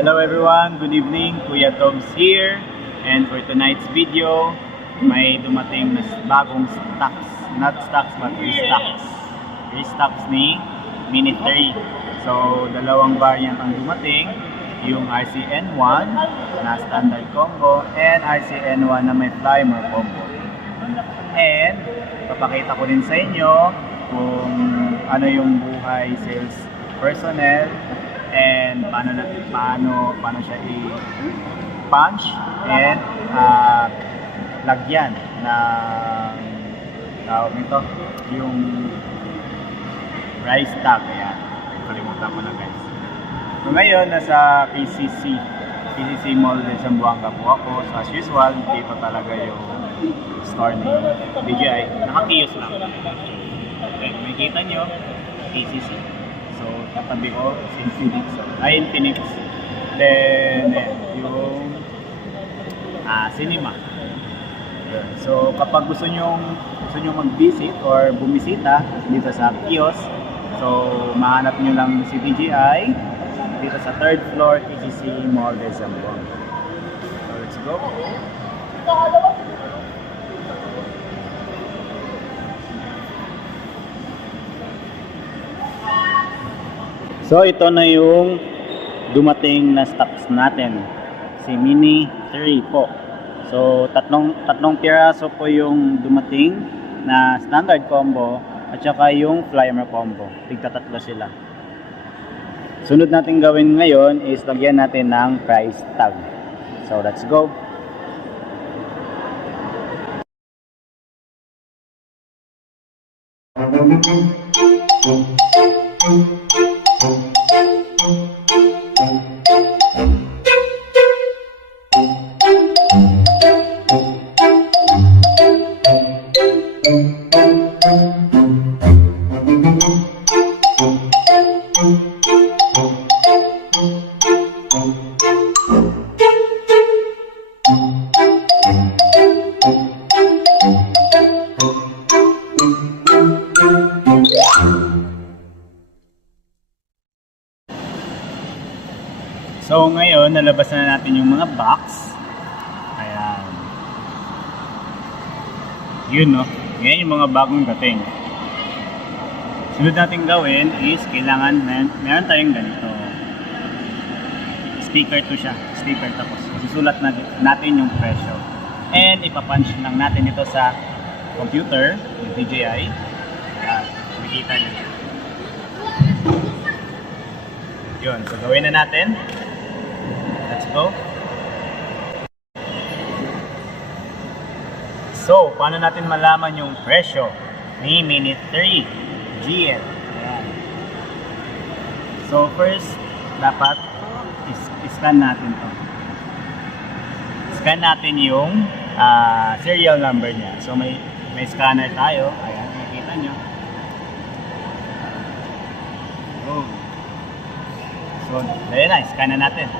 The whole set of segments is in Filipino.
Hello everyone, good evening. Kuya Toms here. And for tonight's video, may dumating na bagong stocks. Not stocks but restocks. Restocks ni Mini 3. So, dalawang variant ang dumating. Yung RCN1 na standard combo and RCN1 na may Flymer combo. And, papakita ko din sa inyo kung ano yung buhay sales personnel and paano siya i-punch and lagyan ng tawag nito yung rice tag. Ayan, kalimutan ko na guys. So ngayon nasa PCC Mall din sa Zamboanga po ako. So as usual, dito talaga yung store ni DJI. Naka-kiosk lang. Okay, makikita nyo PCC. So, katabi ko si Infinix. Then, yung cinema. So, kapag gusto nyo mag-visit or bumisita dito sa kiosk, so, mahanap nyo lang si DJI dito sa 3rd floor, PCC Mall de Zamboanga. So, let's go. So ito na yung dumating na stocks natin, si Mini 3 po. So tatlong piraso po yung dumating na standard combo at saka yung Flymer combo. Tigta-tatlo sila. Sunod natin gawin ngayon is lagyan natin ng price tag. So let's go. So ngayon, nalabas na natin yung mga box. Ayan. Yun no. Yan yung mga bagong dating. Sunod natin gawin is kailangan meron tayong ganito. Sticker to siya. Sticker tapos susulat natin yung presyo. And ipapunch lang natin ito sa computer, yung DJI. Ayan. Makikita nyo. Yun. So gawin na natin. Let's go. So, paano natin malaman yung presyo ni Mini 3 GL? Ayan. So, first, dapat scan natin to. Scan natin yung serial number niya. So, may scanner tayo. Ayan, makikita nyo. Oh. So, ayan na, scan na natin.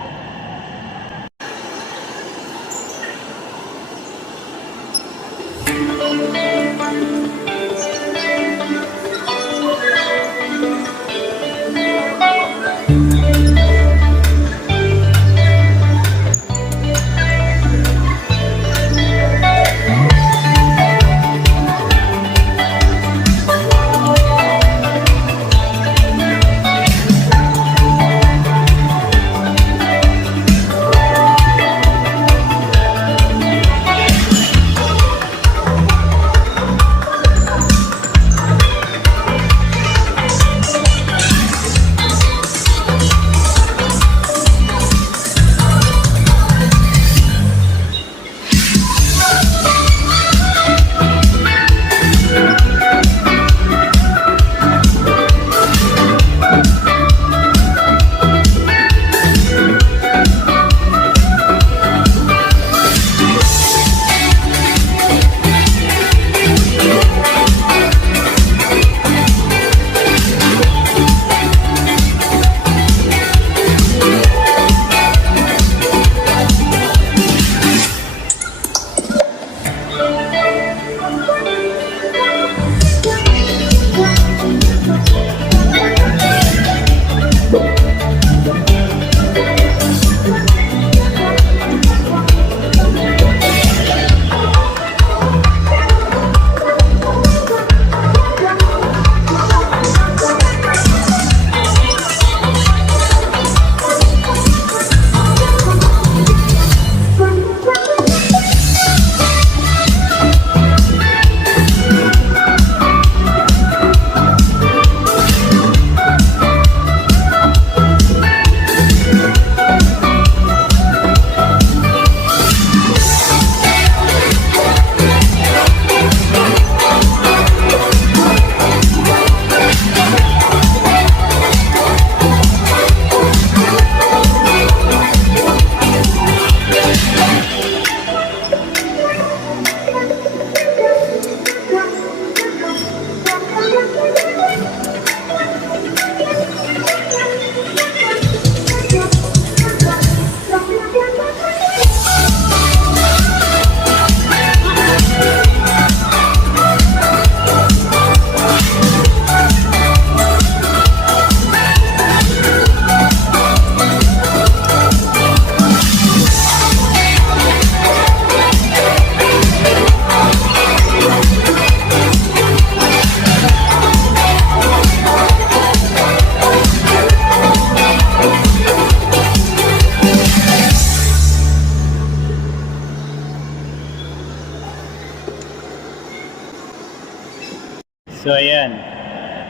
So ayan,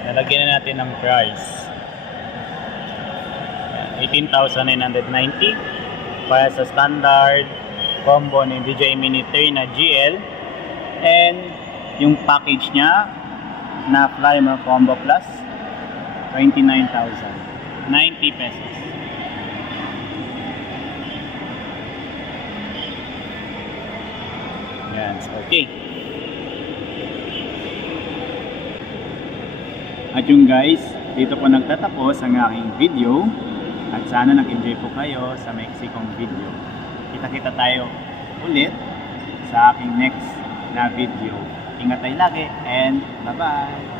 nalagyan na natin ng price. 18,990 para sa standard combo ni DJI Mini 3 na GL, and yung package niya na Flymer Combo Plus 29,090 pesos. Yan, okay. At yung guys, dito po nagtatapos ang aking video. At sana nag-enjoy po kayo sa Mexicong video. Kita-kita tayo ulit sa aking next na video. Ingat tayo lagi and bye-bye!